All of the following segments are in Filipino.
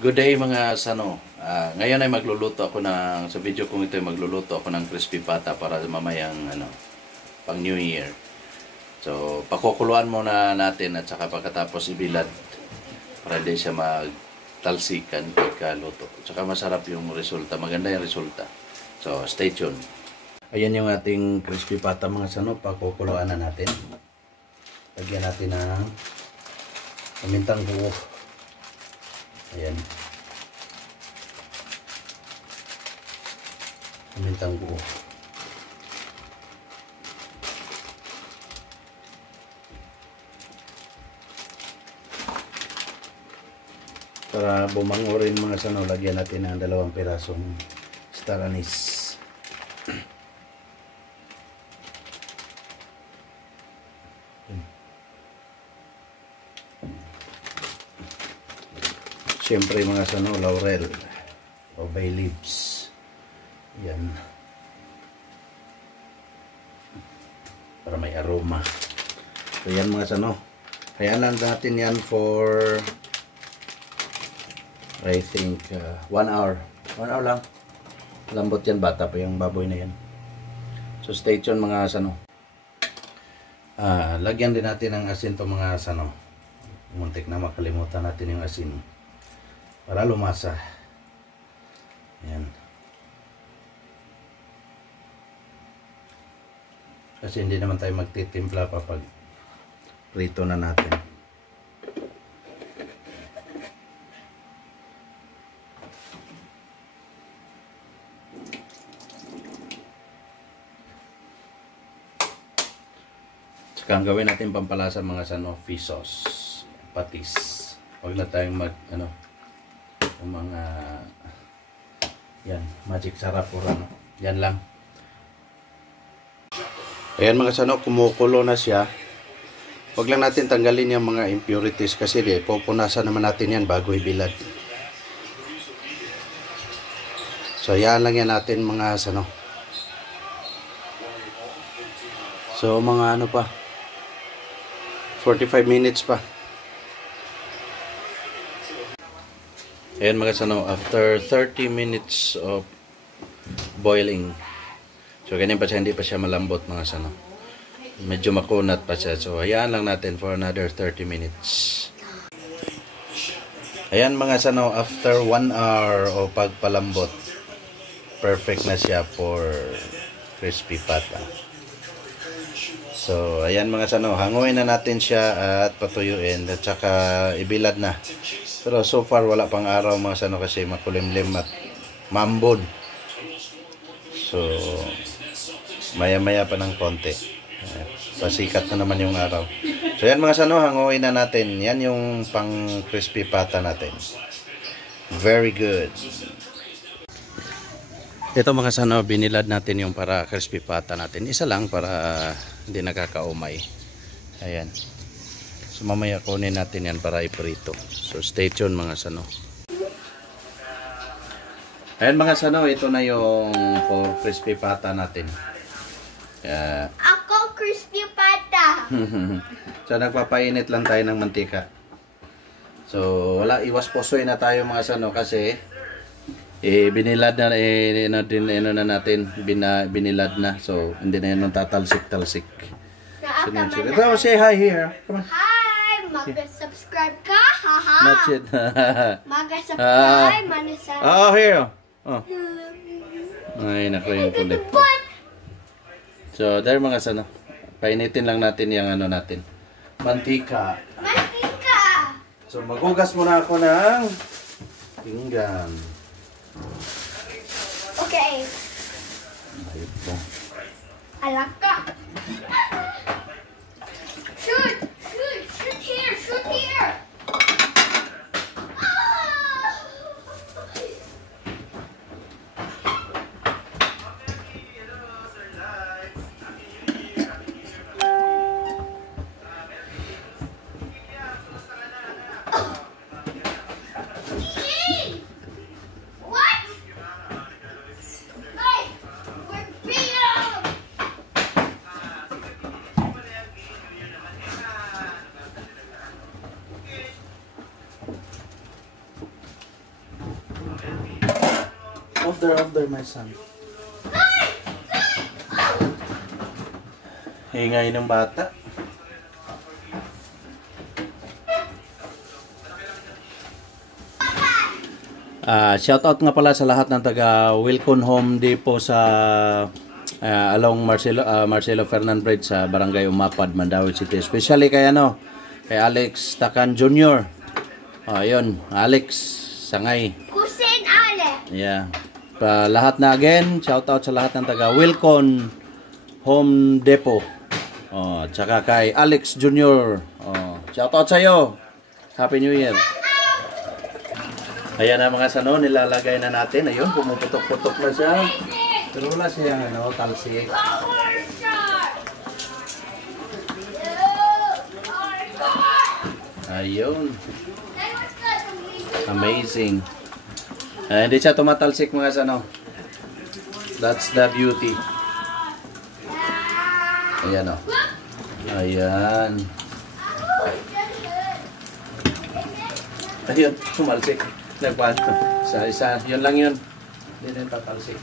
Good day mga sano. Ngayon ay magluluto ako sa video kong ito ay magluluto ako ng crispy pata para mamayang pang New Year. So, pakukuluan muna natin at saka pagkatapos ibilad para hindi siya magtalsikan pagkaluto. At saka masarap yung resulta, maganda yung resulta. So, stay tuned. Ayan yung ating crispy pata mga sano, pakukuluan na natin. Lagyan natin ng pamintang buo. Ayan. Pamintang buo. Para bumango rin mga sano, lagyan natin ng 2 pirasong star anise. Siyempre mga sano, laurel o bay leaves. Yan. Para may aroma. So yan mga sano. Hayanan natin yan for I think 1 hour. 1 hour lang. Lambot yan, bata pa yung baboy na yan. So stay tuned mga sano. Lagyan din natin ng asin to mga sano. Muntik na makalimutan natin yung asin. Para lumasa. Ayan. Kasi hindi naman tayo magtitimpla pa pag prito na natin. Saka ang gawin natin pampalasa mga sano, fish sauce, patis. Huwag na tayong yung mga yan, magic sarap or yan lang. Ayan mga sano, kumukulo na siya. Huwag lang natin tanggalin yung mga impurities kasi pupunasan naman natin yan bago ibilad. So yan lang yan natin mga sano. So mga pa 45 minutes pa. Ayan mga sano, after 30 minutes of boiling. So ganyan pa siya, hindi pa siya malambot mga sano. Medyo makunat pa siya. So hayaan lang natin for another 30 minutes. Ayan mga sano, after 1 hour o pagpalambot, perfect na siya for crispy pata. So ayan mga sano, hanguin na natin siya at patuyuin at saka ibilad na. Pero so far wala pang araw mga sano kasi makulimlim at mambon. So maya maya pa ng konti. Pasikat na naman yung araw. So yan mga sano, hanguin na natin. Yan yung pang crispy pata natin. Very good. Ito mga sano, binilad natin yung para crispy pata natin. Isa lang para hindi nakakaumay. Ayan. So mamaya kunin natin yan para iprito. So stay tuned mga sano. Ayan mga sano, ito na yung for crispy pata natin. Ako crispy pata. So nagpapainit lang tayo ng mantika. So wala, iwas pusoy na tayo mga sano kasi binilad na na natin, binilad na. So hindi na yan tatalsik-talsik. So say hi here. Come on. Hi, mag-subscribe ka, haha. Not yet. Mag-subscribe, manasal. Oh, here. Oh. Ay, naku yung kulit. So, there mga sano. Painitin lang natin yung natin. Mantika. Mantika. So, magugas muna ako ng pinggan. Okay. Ayun po. Alaka. Shoot! Shoot! Shoot here! Shoot here! What? Guys, we're beat up! Order, my son. Hingay ng bata. Shout out nga pala sa lahat ng taga Wilcon Home Depot sa along Marcelo Fernand Bridge sa Barangay Umapad, Mandaue City. Especially kay kay Alex Takan Jr. Ayun, Alex Sangay. Kusin Ale. Yeah. Lahat na again, shout out sa lahat ng taga Wilcon Home Depot. Tsaka kay Alex Jr. Shout out sa iyo. Happy New Year. Ayan na mga sano, nilalagay na natin. Ayun, pumuputok-putok na siya. Pero wala siyang talsik. Ayun. Amazing. Hindi siya tumatalsik mga sano. That's the beauty. Ayan o. Ayan. Ayun, tumalsik. Nagpan. Isa. Yun lang yun. Hindi rin tatalsik.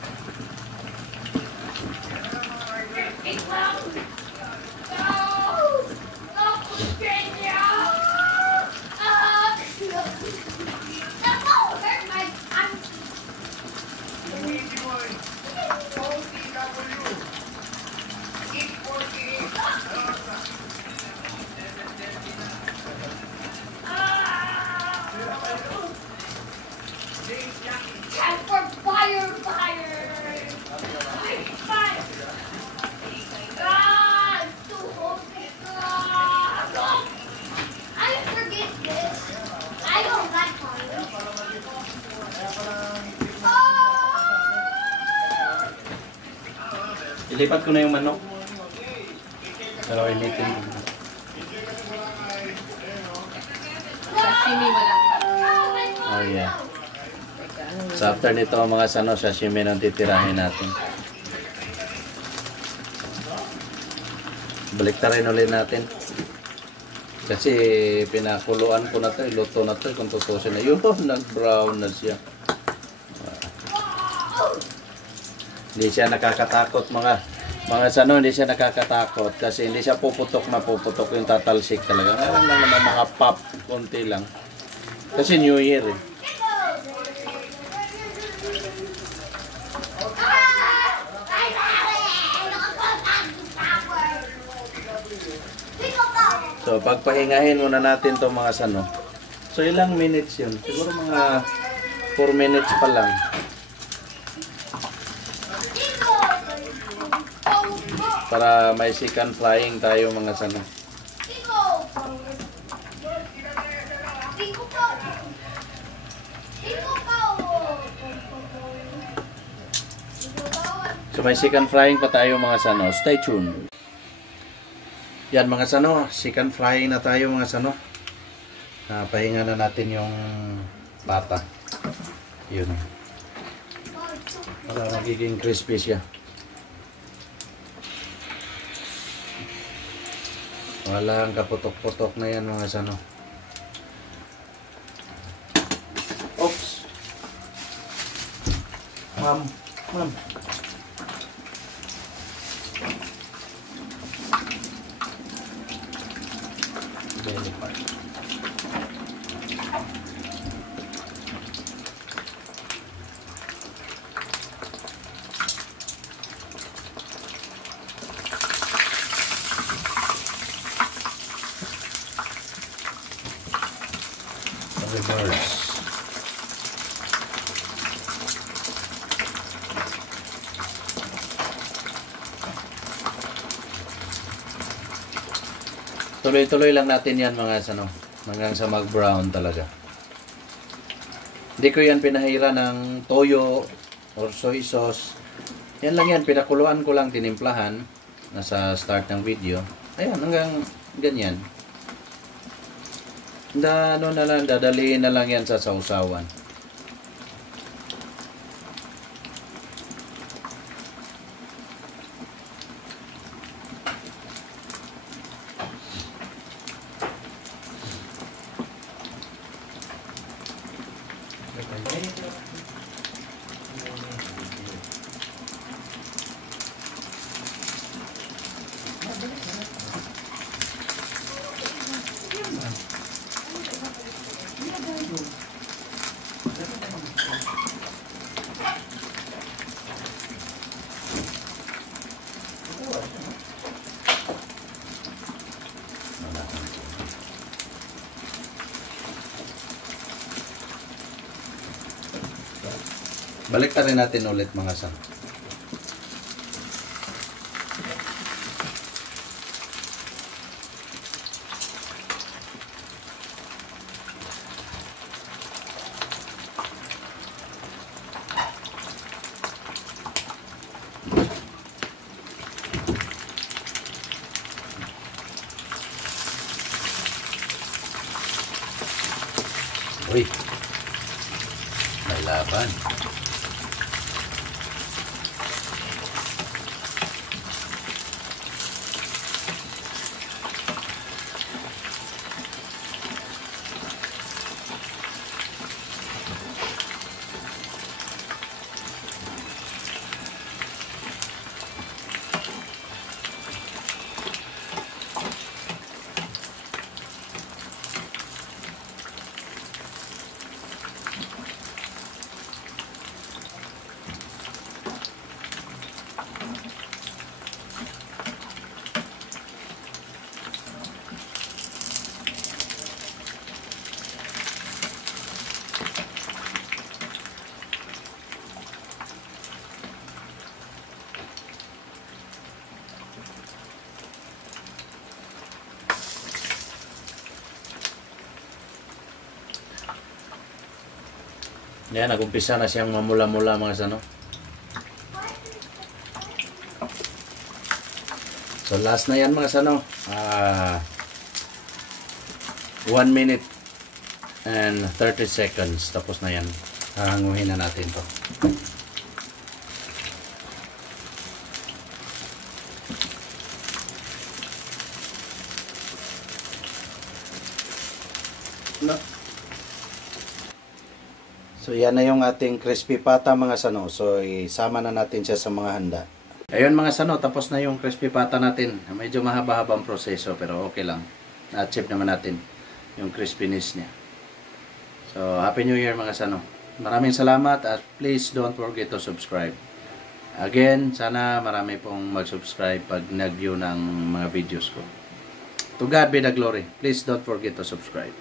Ilipat ko na yung manok. Pero initin ko. Sashimi mo lang. Oh yeah. So after nito mga sano, sashimi nang titirahin natin. Balik ta rin ulit natin. Kasi pinakuluan ko na to, luto na to, kung tutusin na yun, nag-brown na siya. Hindi siya nakakatakot mga sano, hindi siya nakakatakot kasi hindi siya puputok yung tatalsik talaga. Ngayon lang naman mga pop, konti lang. Kasi New Year eh. So pagpahingahin muna natin to mga sano. So ilang minutes yun? Siguro mga 4 minutes pa lang. Para may second frying tayo mga sano. So may second frying pa tayo mga sano. Stay tuned. Yan mga sano, second frying na tayo mga sano. Pahinga na natin yung bata. Yun. Para magiging crispy siya. Walang kaputok-putok na yan mga sano. Oops. Ma'am. Belly part. Reverse. Tuloy-tuloy lang natin yan mga sano, hanggang sa mag-brown talaga. Hindi ko yan pinahira ng toyo or soy sauce. Yan lang yan, pinakuluan ko lang, tinimplahan nasa start ng video. Ayan, hanggang ganyan. Ano na lang, dadalihin na lang yan sa sausawan. Balik rin natin ulit mga san. Uy, may laban. Yan, nagumpisa na siyang mamula-mula mga sano. So last na yan mga sano. 1 minute and 30 seconds. Tapos na yan. Hahanguhin na natin to. No. So yan na yung ating crispy pata mga sano. So isama na natin siya sa mga handa. Ayun mga sano, tapos na yung crispy pata natin. Medyo mahaba-habang proseso pero okay lang. Na-achieve naman natin yung crispiness niya. So Happy New Year mga sano. Maraming salamat at please don't forget to subscribe. Again, sana marami pong mag-subscribe pag nag-view ng mga videos ko. To God be the glory. Please don't forget to subscribe.